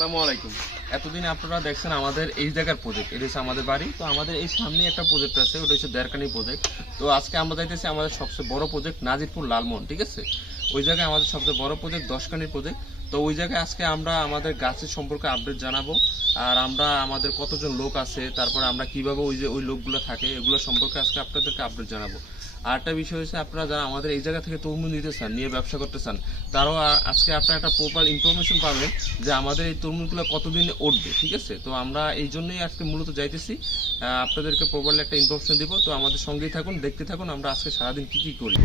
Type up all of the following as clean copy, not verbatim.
আসসালামু আলাইকুম। এতদিন আপনারা দেখছেন আমাদের এই জায়গার প্রজেক্ট, এটা হচ্ছে আমাদের বাড়ি। তো আমাদের এই সামনে একটা প্রজেক্ট আছে, ওটা হচ্ছে দেরকানি প্রজেক্ট। তো আজকে আমরা যাইতেছি আমাদের সবচেয়ে বড় প্রজেক্ট নাজিরপুর লালমোহন, ঠিক আছে। ওই জায়গায় আমাদের সবচেয়ে বড় প্রজেক্ট 10কানির প্রজেক্ট। তো ওই জায়গায় আজকে আমরা আমাদের গাছের সম্পর্কে আপডেট জানাবো, আর আমরা আমাদের কতজন লোক আছে, তারপরে আমরা কিভাবে ওই লোকগুলো থাকে, এগুলো সম্পর্কে আজকে আপনাদেরকে আপডেট জানাবো। আর একটা বিষয় হচ্ছে, আপনারা যারা আমাদের এই জায়গা থেকে তরমুজ নিতে চান, নিয়ে ব্যবসা করতে চান, তারাও আজকে আপনারা একটা প্রপার ইনফরমেশন পাবেন যে আমাদের এই তরমুজগুলো কতদিনে উঠবে, ঠিক আছে। তো আমরা এই জন্যই আজকে মূলত যাইতেছি, আপনাদেরকে প্রপারলি একটা ইনফরমেশন দিব। তো আমাদের সঙ্গেই থাকুন, দেখতে থাকুন আমরা আজকে সারাদিন কী কী করি।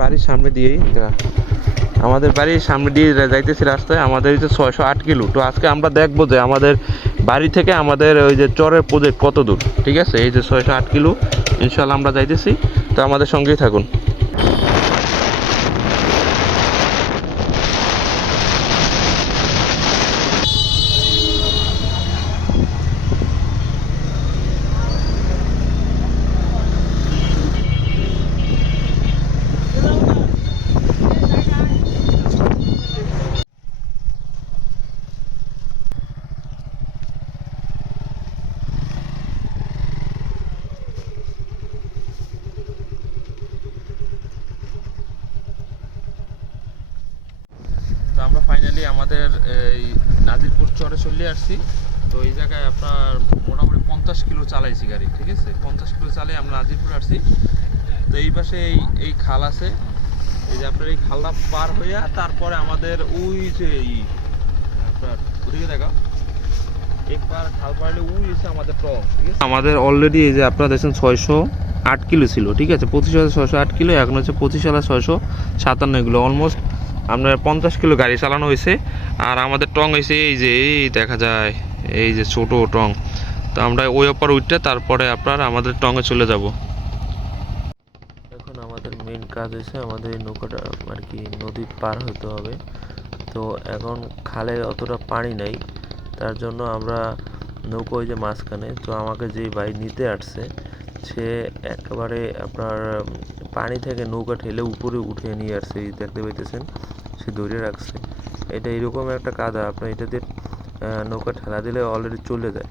বাড়ির সামনে দিয়েই আমাদের বাড়ির সামনে দিয়ে যাইতেছি রাস্তায়, আমাদের এই যে 608 কিলো। তো আজকে আমরা দেখবো যে আমাদের বাড়ি থেকে আমাদের ওই যে চরের প্রজেক্ট কত দূর, ঠিক আছে। এই যে 608 কিলো ইনশাল্লাহ আমরা যাইতেছি, তো আমাদের সঙ্গেই থাকুন। তো আমরা ফাইনালি আমাদের এই নাজিরপুর চরে চলে আসছি। তো এই জায়গায় আপনার মোটামুটি 50 কিলো চালাইছি গাড়ি, ঠিক আছে। 50 কিলো চালিয়ে আমরা নাজিরপুর আসছি। তো এই পাশে এই খাল আছে, এই যে আপনার এই খালটা পার হইয়া তারপরে আমাদের ওই যে আপনার ওদিকে দেখা একবার খাল পারলে ওই এসে আমাদের টং, ঠিক আছে। আমাদের অলরেডি এই যে আপনারা দেখছেন 608 কিলো ছিল, ঠিক আছে। 25,608 কিলো, এখন হচ্ছে 25,657 কিলো। অলমোস্ট আপনার 50 কিলো গাড়ি চালানো হয়েছে। আর আমাদের টং হয়েছে এই যে এই দেখা যায় এই যে ছোট টং। তো আমরা ওই অপার উঠতে তারপরে আপনার আমাদের টঙে চলে যাব। এখন আমাদের মেন কাজ হয়েছে আমাদের এই নৌকাটা আর কি নদী পার হতে হবে। তো এখন খালে অতটা পানি নাই, তার জন্য আমরা নৌকো ওই যে মাঝখানে। তো আমাকে যেই ভাই নিতে আসছে সে একেবারে আপনার পানি থেকে নৌকা ঠেলে উপরে উঠিয়ে নিয়ে আসছে, এই দেখতে পাইতেছেন সে ধরে রাখছে। এটা এরকম একটা কাদা, আপনার এটা দিয়ে নৌকা ঠেলা দিলে অলরেডি চলে যায়।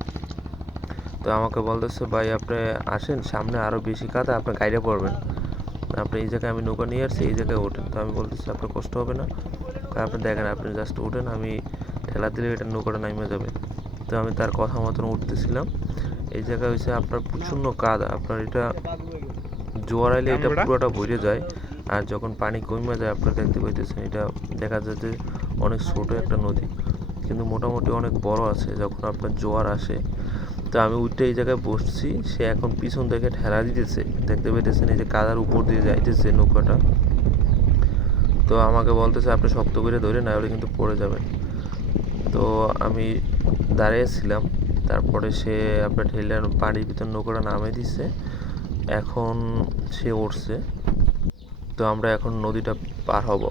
তো আমাকে বলতেছে ভাই আপনি আসেন, সামনে আরও বেশি কাদা, আপনি গাইডে পড়বেন, আপনি এই জায়গায় আমি নৌকা নিয়ে আসছি, এই জায়গায় ওঠেন। তো আমি বলতেছি আপনার কষ্ট হবে না, আপনি দেখেন আপনি জাস্ট ওঠেন, আমি ঠেলা দিলে এটা নৌকাটা নামে যাবে। তো আমি তার কথা মতন উঠতেছিলাম। এই জায়গায় হচ্ছে আপনার প্রচণ্ড কাদা, আপনার এটা জোয়ার আইলে এটা পুরোটা ভরে যায়। আর যখন পানি কমে যায় আপনারা দেখতে পাইতেছেন এটা দেখা যায় যে অনেক ছোট একটা নদী, কিন্তু মোটামুটি অনেক বড় আছে যখন আপনার জোয়ার আসে। তো আমি উঠে এই জায়গায় বসছি, সে এখন পিছন থেকে ঠেলা দিতেছে, দেখতে পাইতেছেন এই যে কাদার উপর দিয়ে যাইতেছে নৌকাটা। তো আমাকে বলতেছে আপনি শক্ত করে ধরে না হলে কিন্তু পড়ে যাবেন। তো আমি দাঁড়িয়েছিলাম, তারপরে সে আপনার ঠেলে পানির ভিতর নৌকাটা নামিয়ে দিচ্ছে, এখন সে উঠছে। তো আমরা এখন নদীটা পার হব।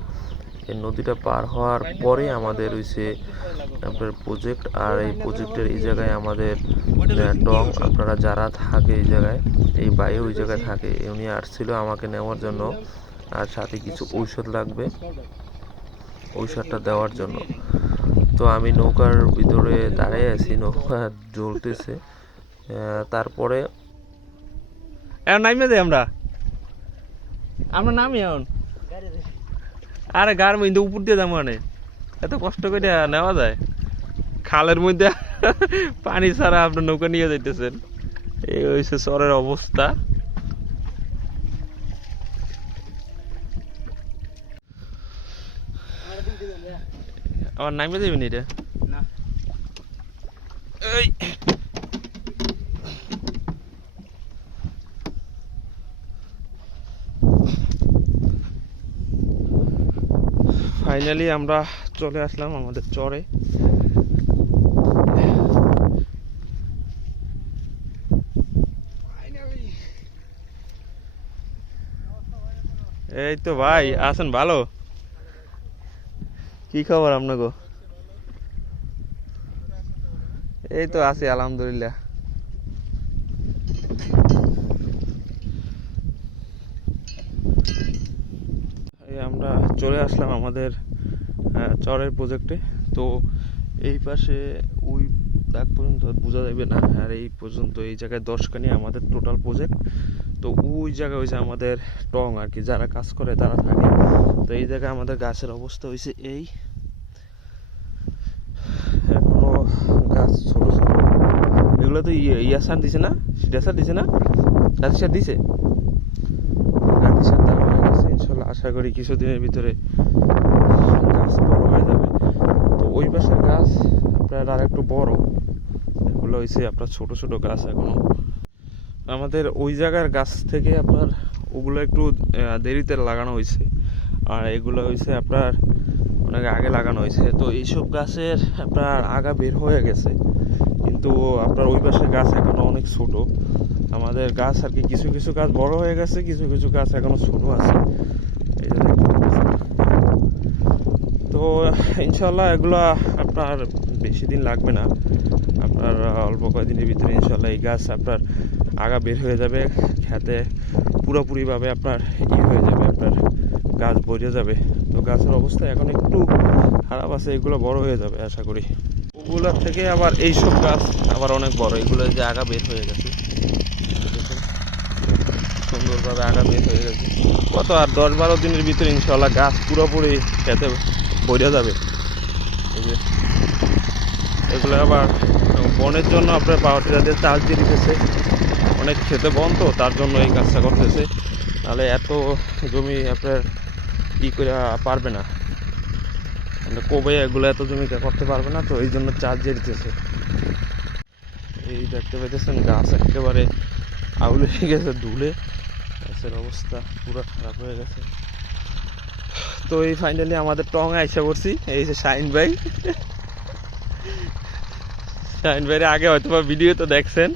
এই নদীটা পার হওয়ার পরে আমাদের হইছে আপনার প্রজেক্ট। আর এই প্রজেক্টের এই জায়গায় আমাদের টং আপনারা যারা থাকে এই জায়গায়, এই বাইরে ওই জায়গায় থাকে, উনি আসছিল আমাকে নেওয়ার জন্য, আর সাথে কিছু ঔষধ লাগবে ঔষধটা দেওয়ার জন্য। তো আমি নৌকার ভিতরে দাঁড়িয়ে আছি, নৌকা জ্বলতেছে। তারপরে এখন নামে যাই আমরা আমরা নামি এখন। আরে গার মধ্যে উপর দিয়ে যাবো, মানে এত কষ্ট করে নেওয়া যায় খালের মধ্যে পানি ছাড়া আপনার নৌকা নিয়ে যাইতেছেন, এই হয়েছে চরের অবস্থা। আবার নামে যাবেন এটা এই ফাইনালি আমরা চলে আসলাম আমাদের চরে। এই তো ভাই আছেন ভালো? কি খবর আপনাকে? এই তো আছি আলহামদুলিল্লাহ। চলে আসলাম আমাদের চরের প্রজেক্টে। তো এই পাশে ওই দাগ পর্যন্ত বোঝা যাবে না, আর এই পর্যন্ত এই জায়গায় 10খানি আমাদের টোটাল প্রজেক্ট। তো ওই জায়গায় হয়েছে আমাদের টং আর কি, যারা কাজ করে তারা থাকে। তো এই জায়গায় আমাদের গাছের অবস্থা হয়েছে এই, এখনো গাছ ছোট ছোট। এগুলো তো ইয়া সার দিছে না, সিডা সার দিছে না, রাতি সার দিছে, রাতি সার দেওয়া হয়ে গেছে। ইনশাল্লাহ আশা করি কিছুদিনের ভিতরে গাছ বড় হয়ে যাবে। তো ওই পাশের গাছ আপনার আর একটু বড়, এগুলো হয়েছে আপনার ছোট ছোট গাছ এখনো। আমাদের ওই জায়গার গাছ থেকে আপনার ওগুলো একটু দেরিতে লাগানো হয়েছে, আর এগুলো হয়েছে আপনার অনেক আগে লাগানো হয়েছে। তো এইসব গাছের আপনার আগা বের হয়ে গেছে, কিন্তু আপনার ওই পাশের গাছ এখনো অনেক ছোট। আমাদের গাছ আর কি কিছু কিছু গাছ বড় হয়ে গেছে, কিছু কিছু গাছ এখনো ছোট আছে, এই যে দেখতে পাচ্ছেন। তো ইনশাল্লাহ এগুলা আপনার বেশি দিন লাগবে না, আপনার অল্প কয়েকদিনের ভিতরে ইনশাল্লাহ এই গাছ আপনার আগা বের হয়ে যাবে, খেতে পুরোপুরিভাবে আপনার হয়ে যাবে, আপনার গাছ বেরিয়ে যাবে। তো গাছের অবস্থা এখন একটু খারাপ আছে, এগুলো বড় হয়ে যাবে আশা করি। ওগুলোর থেকে আবার এইসব গাছ আবার অনেক বড়, এগুলো যে আগা বের হয়ে গেছে, সুন্দরভাবে আগা বের হয়ে গেছে। কত আর 10-12 দিনের ভিতরে ইনশাল্লাহ গাছ পুরোপুরি খেতে বেরিয়ে যাবে। এই যে এগুলো আবার বনের জন্য আপনার পাওয়ার টিলারদের চার্জ দিয়ে দিতেছে, অনেক খেতে বন, তো তার জন্য এই কাজটা করতেছে। তাহলে এত জমি আপনার করে পারবে না, কবে এগুলো এত জমি করতে পারবে না, তো এই জন্য চার্জ দিয়ে দিতেছে। এই দেখতে পেতেছেন গাছ একেবারে আউলে গেছে ধুলে, গাছের অবস্থা পুরো খারাপ হয়ে গেছে। তো এই ফাইনালি আমাদের টং আইসা করছি, এই যে শাহিন ভাই। শাহিন ভাইয়ের আগে হয়তো বা ভিডিও তো দেখছেন।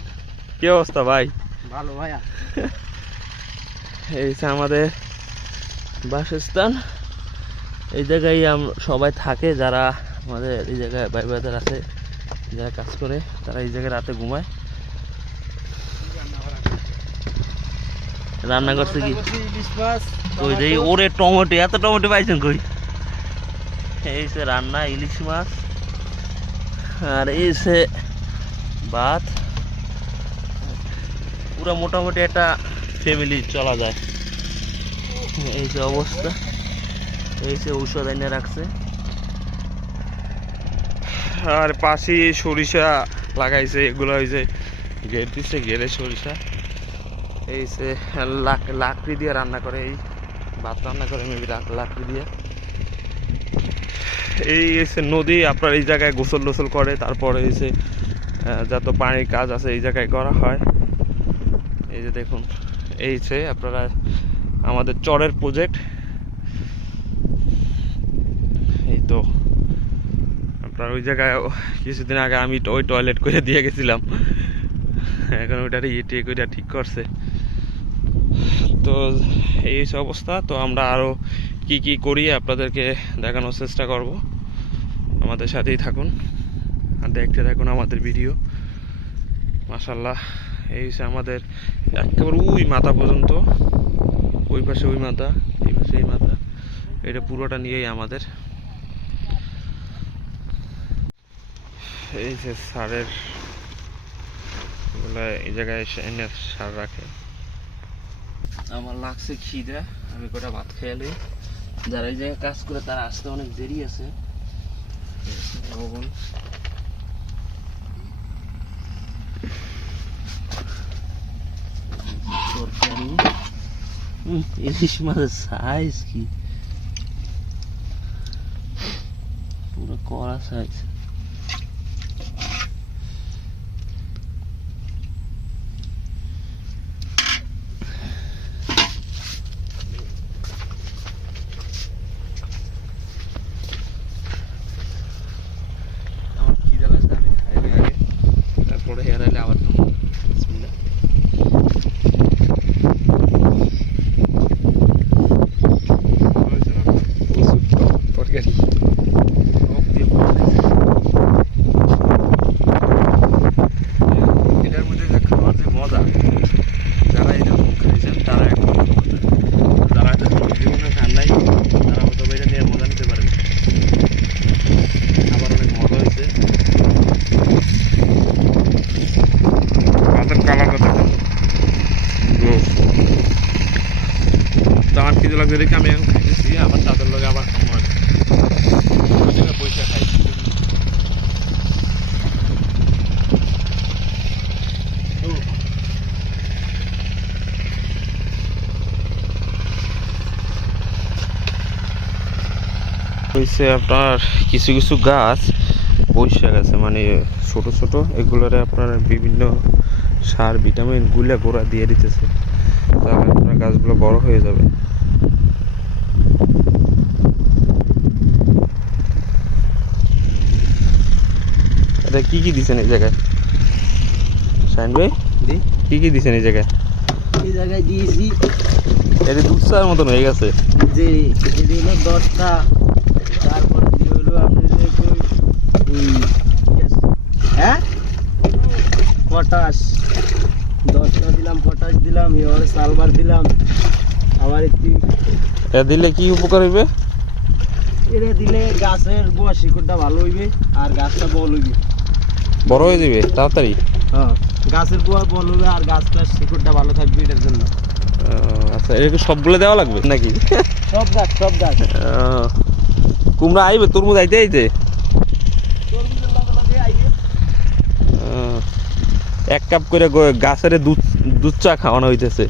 কি অবস্থা ভাই? ভালো ভাইয়া। এই যে আমাদের বাসস্থান, এই জায়গায় সবাই থাকে, যারা আমাদের এই জায়গায় ভাই ব্রাদার আছে, যারা কাজ করে তারা এই জায়গায় রাতে ঘুমায়। রান্না করছে কি ওই যে ওরে টমেটো, এত টমেটো পাইছেন কই? এই সে রান্না ইলিশ মাছ, আর এই সে ভাত। পুরো মোটামুটি একটা ফ্যামিলি চলা যায়। এই যে অবস্থা, এই যে ঔষধ এনে রাখছে, আর পাশে সরিষা লাগাইছে, এগুলো হয়েছে ঘের দিচ্ছে, ঘেরে সরিষা। এই যে লাকড়ি দিয়ে রান্না করে, এই ভাত রান্না করে মেবি লাকড়ি দিয়ে। এই এসে নদী আপনার এই জায়গায় গোসল টোসল করে, তারপরে এসে যত পানির কাজ আছে এই জায়গায় করা হয়। এই যে দেখুন, এই যে আপনারা আমাদের চরের প্রজেক্ট। এই তো আপনার ওই জায়গায় কিছুদিন আগে আমি ওই টয়লেট করে দিয়ে গেছিলাম, এখন ওইটার ইয়ে করে ঠিক করছে। তো এই অবস্থা। তো আমরা আরও কি কি করি আপনাদেরকে দেখানোর চেষ্টা করব, আমাদের সাথেই থাকুন আর দেখতে থাকুন আমাদের ভিডিও। মাশাল্লাহ, এই হচ্ছে আমাদের একেবারে ওই মাথা পর্যন্ত, ওই পাশে ওই মাথা, এই পাশে এই মাথা, এটা পুরোটা নিয়েই আমাদের। এই যে সারের এই জায়গায় এনে সার রাখে। আমার লাগছে খিদে, আমি কটা ভাত খেয়ে লই। যারা এই জায়গায় কাজ করে তারা আসতে অনেক দেরি আছে। ইলিশ মাছের সাইজ কি পুরো কড়া সাইজ। তারপরে হেরাইলে আবার বিসমিল্লাহ। তরকারি আমার কিছু লাগছে দেখে আমি এখন খাইতেছি, আবার তাদের লগে আবার খাবো আর ওই জায়গায় বসে খাই। হয়েছে আপনার কিছু কিছু গাছ বসে গেছে, মানে ছোট ছোট, এগুলোরে আপনার বিভিন্ন সার ভিটামিন গুলা গোড়া দিয়ে দিতেছে, তাহলে আপনার গাছগুলো বড় হয়ে যাবে। এটা কি কি দিছেন এই জায়গায় শাইন ভাই? কি কি দিছেন এই জায়গায়? এই জায়গায় দিয়েছি এটা দুধ চার মতন হয়ে গেছে। যে এই হলো 10টা, তারপরে দিয়ে হলো আপনি যে হ্যাঁ পটাশ 10টা দিলাম, পটাশ দিলাম, এবারে সালবার দিলাম, আবার একটু এটা দিলে কি উপকার হইবে? এটা দিলে গাছের গোয়া শিকড়টা ভালো হইবে আর গাছটা বল হইবে, বড় হয়ে যাবে তাড়াতাড়ি। হ্যাঁ গাছের গোয়া বল হবে আর গাছটার শিকড়টা ভালো থাকবে এটার জন্য। আচ্ছা, এটা কি সবগুলো দেওয়া লাগবে নাকি? সব গাছ সব গাছ। কুমড়া আইবে, তরমুজ আইতে আইতে তরমুজের লগে লগে আইবে। এক কাপ করে গাছের দুধ দুধ চা খাওয়ানো হইতেছে,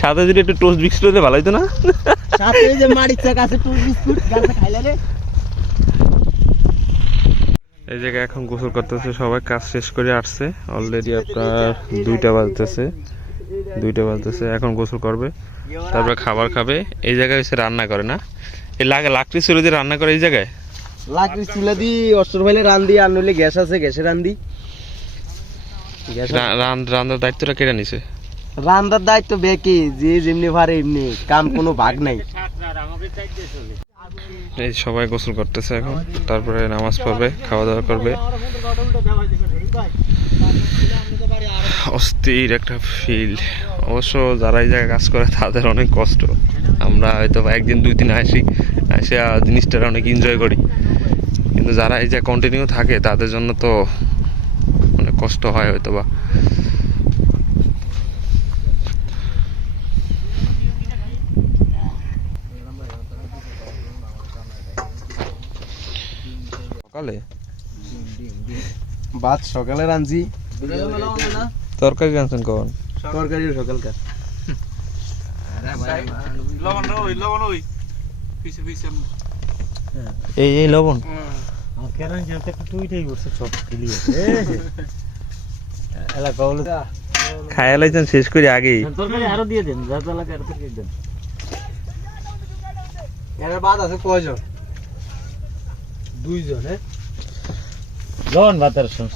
সাথে যদি একটু টোস্ট বিস্কুট হলে ভালো হইতো না? সাথে এই যে মারিচা গাছে টুস বিস্কুট গাছে খাইলে রে। এই জায়গায় এখন গোসল করতেছে সবাই, কাজ শেষ করে আসছে অলরেডি, আপনার 2টা বাজতেছে, এখন গোসল করবে, তারপরে খাবার খাবে। এই জায়গায় হচ্ছে রান্না করে না, এই লাকড়ি চুলো দিয়ে রান্না করে এই জায়গায়। লাকড়ি চুলা দি অস্ত্র ফাইলে রান্ধি, আর নইলে গ্যাস আছে গ্যাসে রান্ধি। রান্নার দায়িত্বটা কেটে নিছে? রান্নার দায়িত্ব বেকে, যে যেমনি পারে এমনি, কাম কোনো ভাগ নাই। এই সবাই গোসল করতেছে এখন, তারপরে নামাজ পড়বে, খাওয়া দাওয়া করবে। অস্থির একটা ফিল। অবশ্য যারা এই জায়গায় কাজ করে তাদের অনেক কষ্ট, আমরা হয়তো একদিন 2 দিন আসি, এসে জিনিসটা অনেক এনজয় করি, কিন্তু যারা এই জায়গায় কন্টিনিউ থাকে তাদের জন্য তো অনেক কষ্ট হয় হয়তো বা। সকালে ভাত সকালে রাঁধছি, তরকারি রাঁধছেন কখন? তরকারি সকালকার। এই লবণ খায়া লাইছেন শেষ করে আগেই। তরকারি আরো দিয়ে দেন, যা যা লাগে আরো তরকারি দেন। এর বাদ আছে কয়জন? 2 জন। হ্যাঁ লবণ ভাতের শুন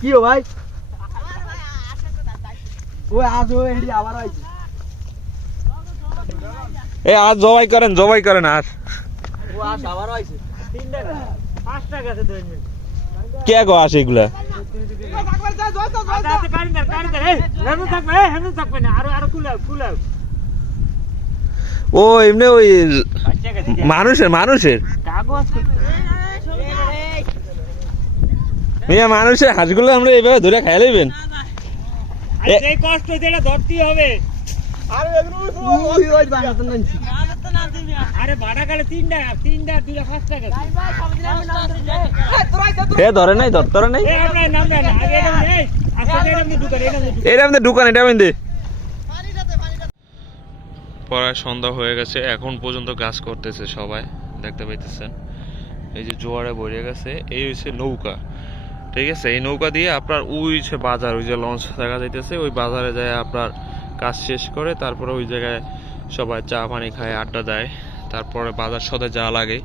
কি ও ভাই? ওই আজ ওই এডি আবার আইছে। এ আজ জবাই করেন আজ। ও আজ আবার আইছে। 3টা 5টা গেছে 2 মিনিট। কে গো আসে এগুলা? ও এমনি ওই মানুষের মানুষের হাঁসগুলো আমরা এইভাবে ধরে খাই লইবেন? কষ্ট ধরতেই হবে। আরে ভাড়া কালে 3টা 2টা 5টা গেছে। এ ধরে নাই, ধরতরে নাই। এটা আমাদের দোকান, এটা আমাদের। পড়ায় সন্ধ্যা হয়ে গেছে, এখন পর্যন্ত কাজ করতেছে সবাই, দেখতে পাইতেছেন। এই যে জোয়ারে বইরে গেছে, এই হচ্ছে নৌকা, ঠিক আছে? এই নৌকা দিয়ে আপনার ওই যে বাজার, ওই যে লঞ্চ দেখা যাইতেছে, ওই বাজারে যায় আপনার কাজ শেষ করে, তারপরে ওই জায়গায় সবাই চা পানি খায়, আড্ডা দেয়, তারপরে বাজার সদে যা লাগে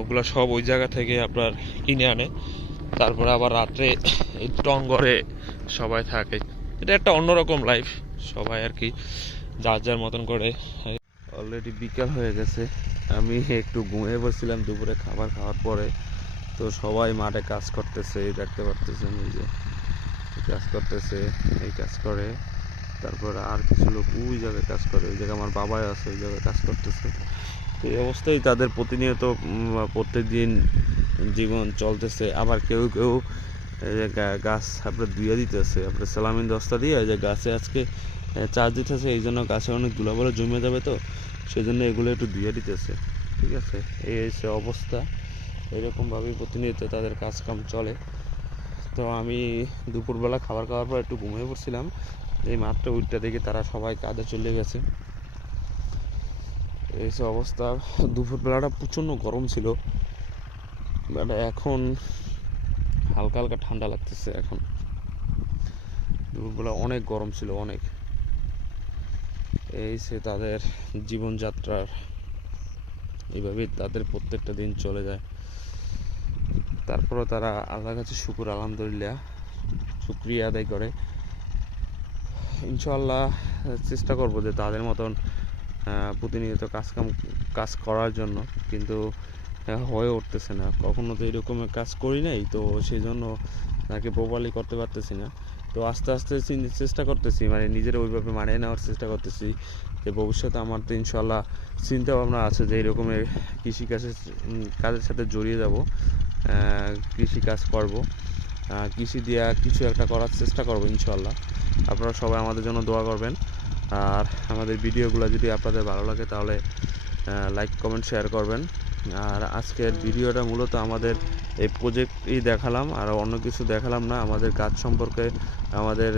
ওগুলো সব ওই জায়গা থেকে আপনার কিনে আনে, তারপরে আবার রাত্রে এই টঙ্গরে সবাই থাকে। এটা একটা অন্যরকম লাইফ, সবাই আর কি যার যার মতন করে। অলরেডি বিকাল হয়ে গেছে, আমি একটু ঘুমিয়ে বসছিলাম দুপুরে খাবার খাওয়ার পরে। তো সবাই মাঠে কাজ করতেছে, দেখতে পারতেছেন, এই যে কাজ করতেছে, এই কাজ করে, তারপরে আর কিছু লোক ওই জায়গায় কাজ করে, ওই জায়গায় আমার বাবাই আছে, ওই জায়গায় কাজ করতেছে। তো এই অবস্থায় তাদের প্রতিনিয়ত প্রত্যেক দিন জীবন চলতেছে। আবার কেউ কেউ এই যে গাছ আপনার ধুয়ে দিতেছে, আপনার সালামিন দস্তা দিয়ে, এই যে গাছে আজকে চার্জ দিতেছে, এই জন্য গাছে অনেক ধুলাবালি জমে যাবে, তো সেই জন্য এগুলো একটু ধুয়ে দিতেছে। ঠিক আছে, এই হচ্ছে অবস্থা। এরকমভাবেই প্রতিনিয়ত তাদের কাজকাম চলে। তো আমি দুপুরবেলা খাবার খাওয়ার পর একটু ঘুমিয়ে পড়ছিলাম, এই মাত্র উঠতে দেখি তারা সবাই কাজে চলে গেছে। এই হচ্ছে অবস্থা। দুপুরবেলাটা প্রচণ্ড গরম ছিল, বাট এখন হালকা হালকা ঠান্ডা লাগতেছে। এখন দুপুরবেলা অনেক গরম ছিল, অনেক। এই সে তাদের জীবনযাত্রার, এইভাবেই তাদের প্রত্যেকটা দিন চলে যায়। তারপরও তারা আল্লাহর কাছে শুকর, আলহামদুলিল্লাহ, শুকরিয়া আদায় করে। ইনশাআল্লাহ চেষ্টা করব যে তাদের মতন প্রতিনিয়ত কাজ করার জন্য, কিন্তু হয়ে উঠতেছে না। কখনো তো এরকমের কাজ করি নাই, তো সেই জন্য তাকে প্রপারলি করতে পারতেছি না। তো আস্তে আস্তে চেষ্টা করতেছি, মানে নিজের ওইভাবে মানিয়ে নেওয়ার চেষ্টা করতেছি যে ভবিষ্যতে আমার তো ইনশাআল্লাহ চিন্তা ভাবনা আছে যে এরকমের কাজের সাথে জড়িয়ে যাব, কৃষিকাজ করব, কৃষি দিয়ে কিছু একটা করার চেষ্টা করব ইনশাআল্লাহ। আপনারা সবাই আমাদের জন্য দোয়া করবেন। আর আমাদের ভিডিওগুলো যদি আপনাদের ভালো লাগে তাহলে লাইক, কমেন্ট, শেয়ার করবেন। আর আজকের ভিডিওটা মূলত আমাদের এই প্রজেক্টই দেখালাম, আর অন্য কিছু দেখালাম না। আমাদের কাজ সম্পর্কে আমাদের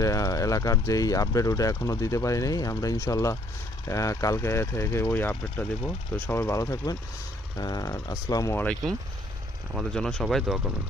এলাকার যেই আপডেট, ওটা এখনও দিতে পারি নাই। আমরা ইনশাল্লাহ কালকে থেকে ওই আপডেটটা দেব। তো সবাই ভালো থাকবেন। আসসালামু আলাইকুম। আমাদের জন্য সবাই দোয়া করবেন।